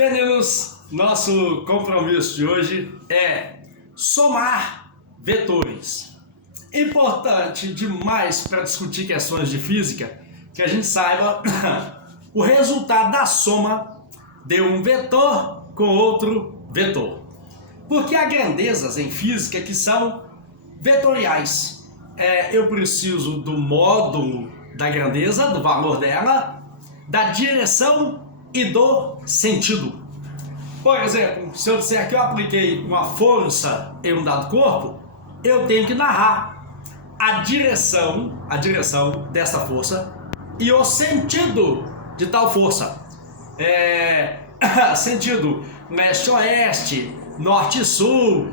Meninos, nosso compromisso de hoje é somar vetores. Importante demais para discutir questões de física que a gente saiba o resultado da soma de um vetor com outro vetor. Porque há grandezas em física que são vetoriais. Eu preciso do módulo da grandeza, do valor dela, da direção e do sentido. Por exemplo, se eu disser que eu apliquei uma força em um dado corpo, eu tenho que narrar a direção dessa força e o sentido de tal força. Sentido leste-oeste, norte-sul,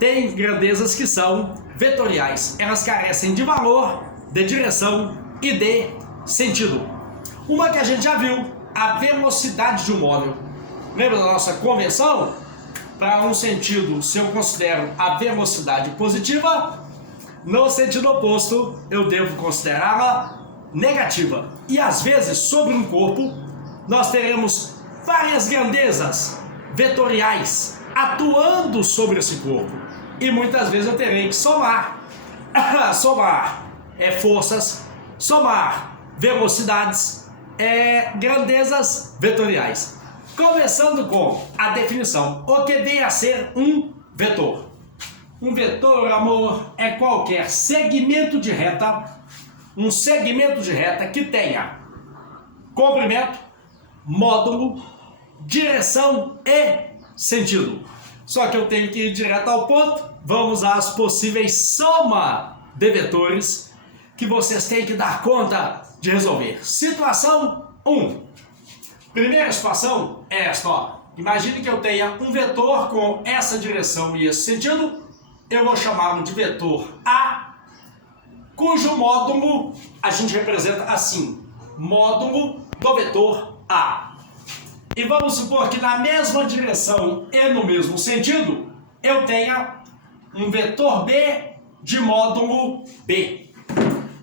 tem grandezas que são vetoriais. Elas carecem de valor, de direção e de sentido. Uma que a gente já viu, a velocidade de um móvel. Lembra da nossa convenção? Para um sentido, se eu considero a velocidade positiva, no sentido oposto, eu devo considerá-la negativa. E às vezes, sobre um corpo, nós teremos várias grandezas vetoriais atuando sobre esse corpo. E muitas vezes eu terei que somar. Somar forças, somar velocidades, grandezas vetoriais. Começando com a definição. O que vem a ser um vetor? Um vetor, amor, é qualquer segmento de reta, um segmento de reta que tenha comprimento, módulo, direção e sentido. Só que eu tenho que ir direto ao ponto. Vamos às possíveis soma de vetores que vocês têm que dar conta de resolver. Situação 1. Primeira situação é esta, ó. Imagine que eu tenha um vetor com essa direção e esse sentido. Eu vou chamá-lo de vetor A, cujo módulo a gente representa assim, módulo do vetor A. E vamos supor que na mesma direção e no mesmo sentido, eu tenha um vetor B de módulo B.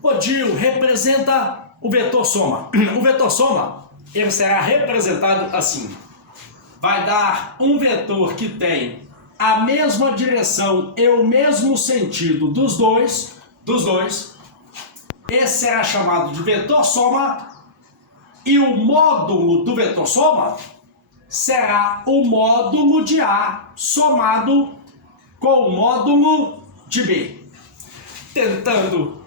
O Dio representa o vetor soma. O vetor soma, ele será representado assim. Vai dar um vetor que tem a mesma direção e o mesmo sentido dos dois. Esse será chamado de vetor soma. E o módulo do vetor soma será o módulo de A somado com o módulo de B. Tentando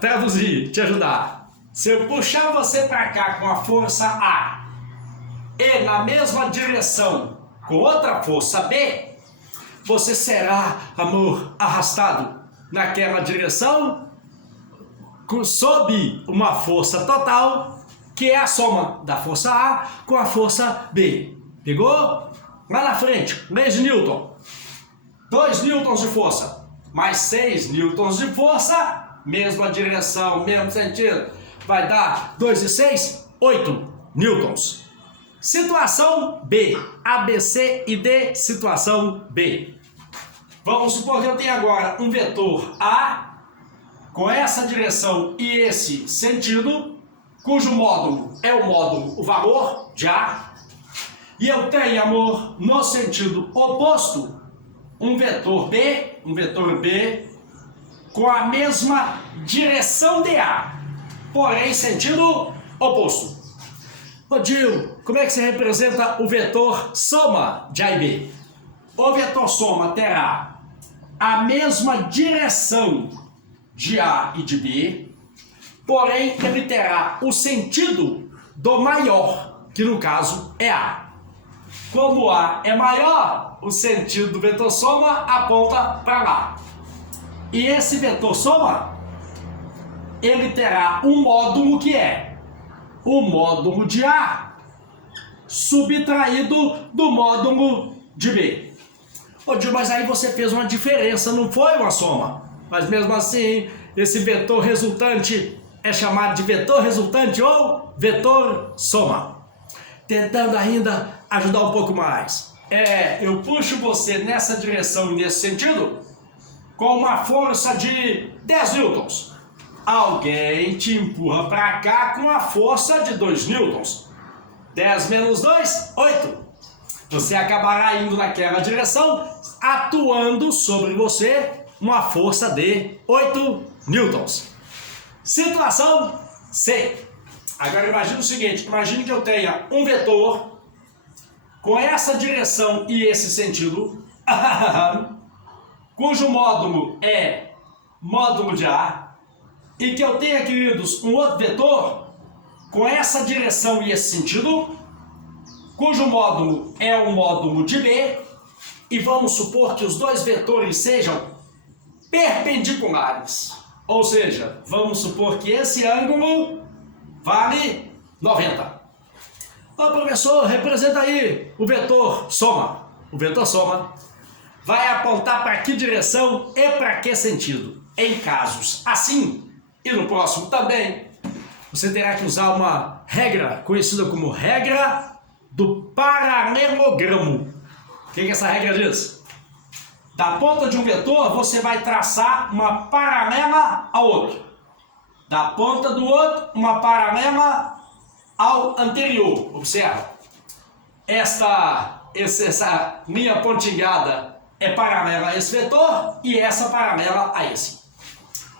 traduzir, te ajudar. Se eu puxar você para cá com a força A e na mesma direção com outra força B, você será, amor, arrastado naquela direção sob uma força total, que é a soma da força A com a força B. Pegou? Lá na frente, leis de Newton. 2 newtons de força, mais 6 newtons de força, mesma direção, mesmo sentido, vai dar 2 e 6, 8 newtons. Situação B, A, B, C e D, situação B. Vamos supor que eu tenho agora um vetor A com essa direção e esse sentido, cujo módulo é o valor de A, e eu tenho, amor, no sentido oposto, um vetor B com a mesma direção de A, porém sentido oposto. Ô Dio, como é que se representa o vetor soma de A e B? O vetor soma terá a mesma direção de A e de B, porém ele terá o sentido do maior, que no caso é A. Como A é maior, o sentido do vetor soma aponta para lá. E esse vetor soma, ele terá um módulo que é o módulo de A subtraído do módulo de B. Ô Dio, mas aí você fez uma diferença, não foi uma soma. Mas mesmo assim, esse vetor resultante é chamado de vetor resultante ou vetor soma. Tentando ainda ajudar um pouco mais. Eu puxo você nessa direção e nesse sentido com uma força de 10 newtons. Alguém te empurra para cá com a força de 2 newtons. 10 menos 2, 8. você acabará indo naquela direção, atuando sobre você uma força de 8 newtons. Situação C. Agora imagine o seguinte, imagine que eu tenha um vetor com essa direção e esse sentido, cujo módulo é módulo de A, e que eu tenha, queridos, um outro vetor com essa direção e esse sentido, cujo módulo é o módulo de B, e vamos supor que os dois vetores sejam perpendiculares. Ou seja, vamos supor que esse ângulo vale 90. Ô professor, representa aí o vetor soma. O vetor soma vai apontar para que direção e para que sentido. Em casos assim, e no próximo também, você terá que usar uma regra conhecida como regra do paralelogramo. O que essa regra diz? Da ponta de um vetor, você vai traçar uma paralela ao outro. Da ponta do outro, uma paralela ao anterior. Observa. Essa linha pontilhada é paralela a esse vetor e essa paralela a esse.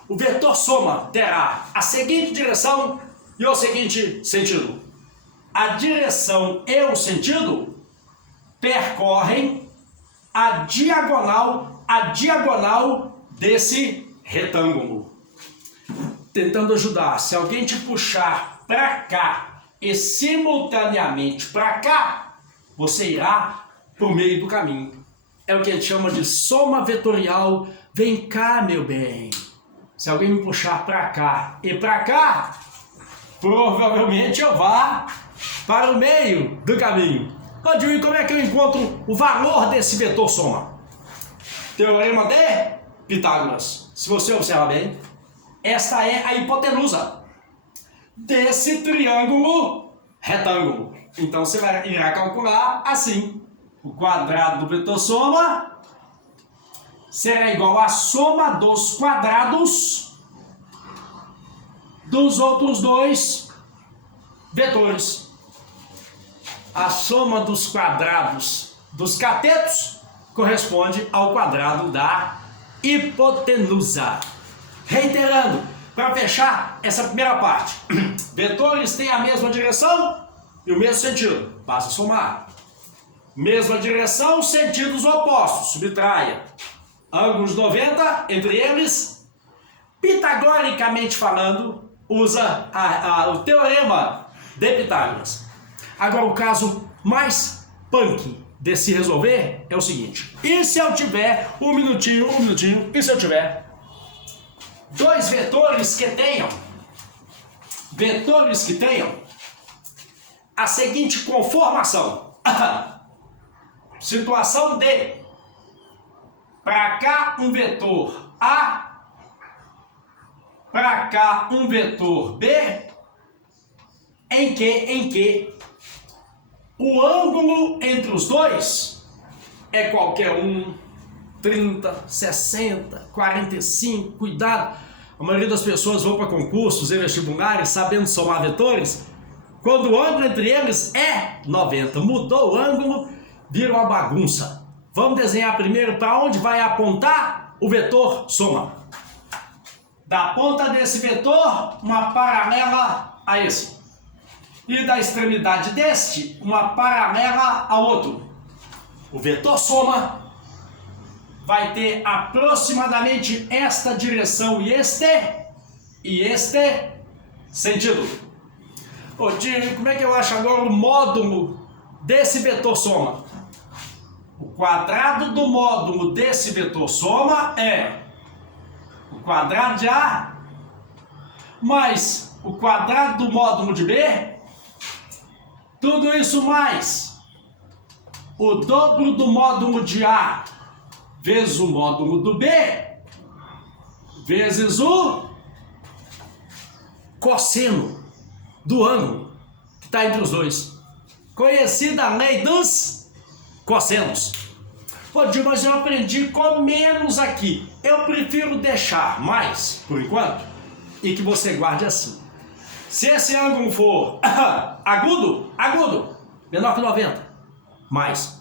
O vetor soma terá a seguinte direção e o seguinte sentido. A direção e o sentido percorrem a diagonal desse retângulo. Tentando ajudar, se alguém te puxar para cá e simultaneamente para cá, você irá por meio do caminho. É o que a gente chama de soma vetorial. Vem cá, meu bem. Se alguém me puxar para cá e para cá, provavelmente eu vá para o meio do caminho. Ô, como é que eu encontro o valor desse vetor soma? Teorema de Pitágoras. Se você observar bem, esta é a hipotenusa desse triângulo retângulo. Então você irá calcular assim: o quadrado do vetor soma será igual à soma dos quadrados dos outros dois vetores. A soma dos quadrados dos catetos corresponde ao quadrado da hipotenusa. Reiterando, para fechar essa primeira parte, vetores têm a mesma direção e o mesmo sentido. Basta somar. Mesma direção, sentidos opostos. Subtraia. Ângulos 90 entre eles. Pitagoricamente falando, usa o teorema de Pitágoras. Agora, o caso mais punk de se resolver é o seguinte: e se eu tiver um minutinho, e se eu tiver dois vetores que tenham a seguinte conformação? Situação D. Para cá um vetor A, para cá um vetor B, em que o ângulo entre os dois é qualquer um, 30, 60, 45, cuidado. A maioria das pessoas vão para concursos e vestibulares sabendo somar vetores, quando o ângulo entre eles é 90. Mudou o ângulo, vira uma bagunça. Vamos desenhar primeiro para onde vai apontar o vetor soma. Da ponta desse vetor, uma paralela a esse. E da extremidade deste, uma paralela ao outro. O vetor soma vai ter aproximadamente esta direção e este sentido. Ô tio, como é que eu acho agora o módulo desse vetor soma? O quadrado do módulo desse vetor soma é o quadrado de A mais o quadrado do módulo de B. Tudo isso mais o dobro do módulo de A vezes o módulo do B vezes o cosseno do ângulo que está entre os dois. Conhecida a lei dos cossenos. Pô, Dio, mas eu aprendi com menos aqui. Eu prefiro deixar mais, por enquanto, e que você guarde assim. Se esse ângulo for agudo, menor que 90, mais.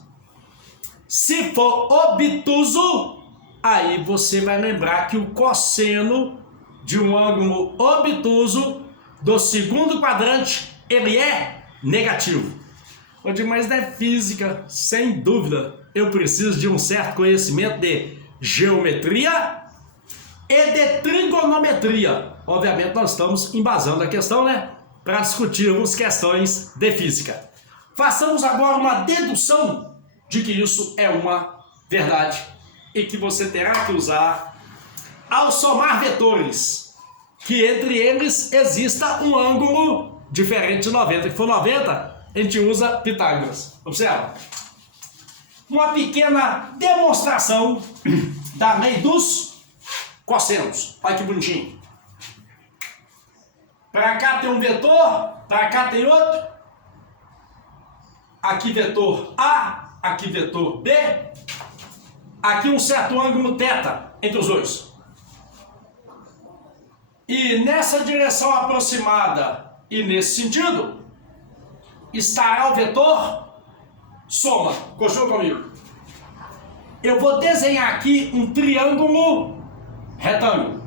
Se for obtuso, aí você vai lembrar que o cosseno de um ângulo obtuso do segundo quadrante, ele é negativo. Mas é física, sem dúvida. Eu preciso de um certo conhecimento de geometria e de trigonometria. Obviamente nós estamos embasando a questão, né? Para discutirmos questões de física. Façamos agora uma dedução de que isso é uma verdade e que você terá que usar ao somar vetores, que entre eles exista um ângulo diferente de 90. Se for 90, a gente usa Pitágoras. Observa. Uma pequena demonstração da lei dos cossenos. Olha que bonitinho. Para cá tem um vetor, para cá tem outro. Aqui vetor A, aqui vetor B. Aqui um certo ângulo θ entre os dois. E nessa direção aproximada e nesse sentido, estará o vetor soma. Continua comigo. Eu vou desenhar aqui um triângulo retângulo.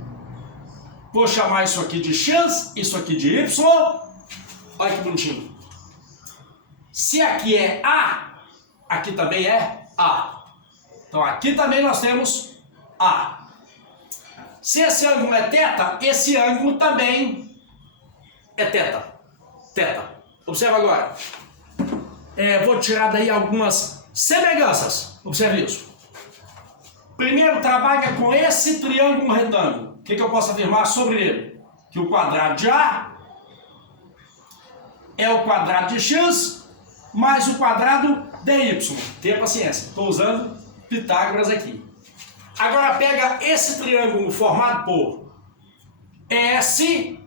Vou chamar isso aqui de x, isso aqui de y. Olha que bonitinho. Se aqui é A, aqui também é A. Então aqui também nós temos A. Se esse ângulo é θ, esse ângulo também é θ. Observa agora. Vou tirar daí algumas semelhanças. Observe isso. Primeiro, trabalha com esse triângulo retângulo. O que eu posso afirmar sobre ele? Que o quadrado de A é o quadrado de x mais o quadrado de y. Tenha paciência. Estou usando Pitágoras aqui. Agora pega esse triângulo formado por S,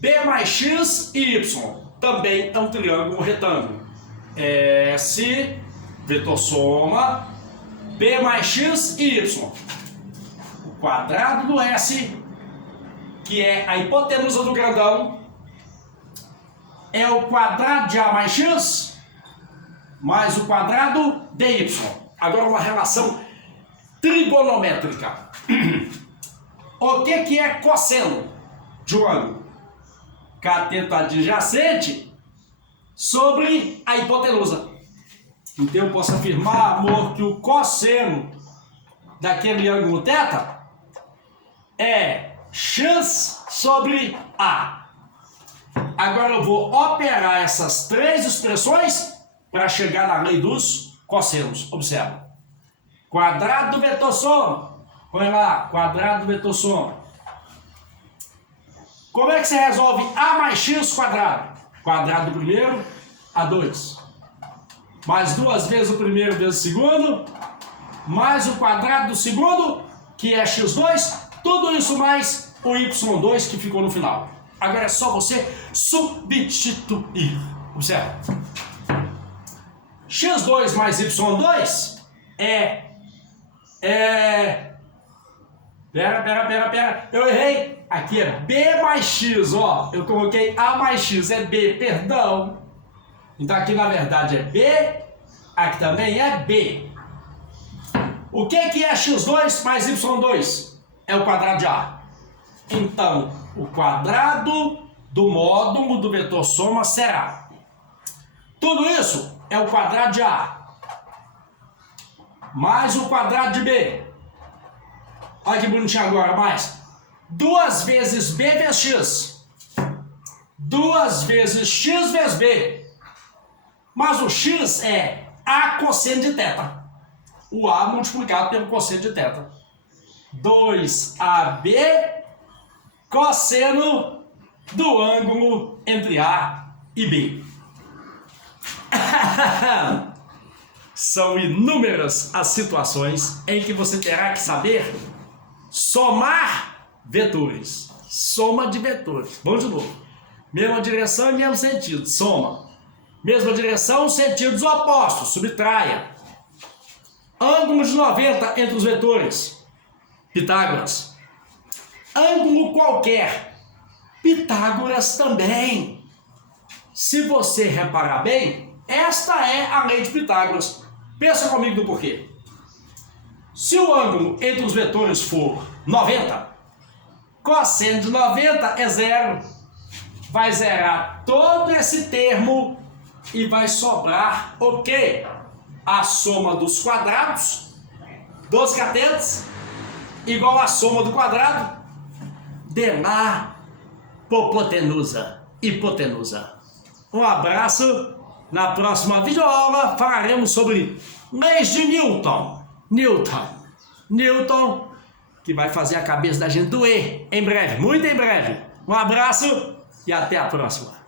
B mais x e y. Também é um triângulo retângulo. S, vetor soma, B mais x e y. O quadrado do S, que é a hipotenusa do grandão, é o quadrado de A mais x mais o quadrado de y. Agora uma relação trigonométrica. O que é cosseno de um ângulo? Cateto adjacente sobre a hipotenusa. Então eu posso afirmar, amor, que o cosseno daquele ângulo θ é x sobre A. Agora eu vou operar essas três expressões para chegar na lei dos cossenos. Observa. Quadrado do vetor soma. Põe lá, quadrado do vetor soma. Como é que você resolve A mais x quadrado? Quadrado do primeiro, A2. Mais duas vezes o primeiro vezes o segundo. Mais o quadrado do segundo, que é x2. Tudo isso mais o y2 que ficou no final. Agora é só você substituir. Observa. x2 mais y2 Pera. Eu errei. Aqui é B mais X, ó. Eu coloquei A mais X, é B, perdão. Então aqui na verdade é B, aqui também é B. O que é X2 mais Y2? É o quadrado de A. Então, o quadrado do módulo do vetor soma será. Tudo isso é o quadrado de A. Mais o quadrado de B. Olha que bonitinho agora, mais. 2 vezes B vezes X. 2 vezes X vezes B. Mas o X é A cosseno de θ. O A multiplicado pelo cosseno de θ. 2AB cosseno do ângulo entre A e B. São inúmeras as situações em que você terá que saber somar vetores. Soma de vetores. Vamos de novo. Mesma direção e mesmo sentido. Soma. Mesma direção, sentidos opostos. Subtraia. Ângulo de 90 entre os vetores. Pitágoras. Ângulo qualquer. Pitágoras também. Se você reparar bem, esta é a lei de Pitágoras. Pensa comigo do porquê. Se o ângulo entre os vetores for 90, cosseno de 90 é zero. Vai zerar todo esse termo e vai sobrar o quê? A soma dos quadrados dos catetos igual a soma do quadrado de lá hipotenusa. Um abraço. Na próxima videoaula falaremos sobre leis de Newton, que vai fazer a cabeça da gente doer em breve, muito em breve. Um abraço e até a próxima.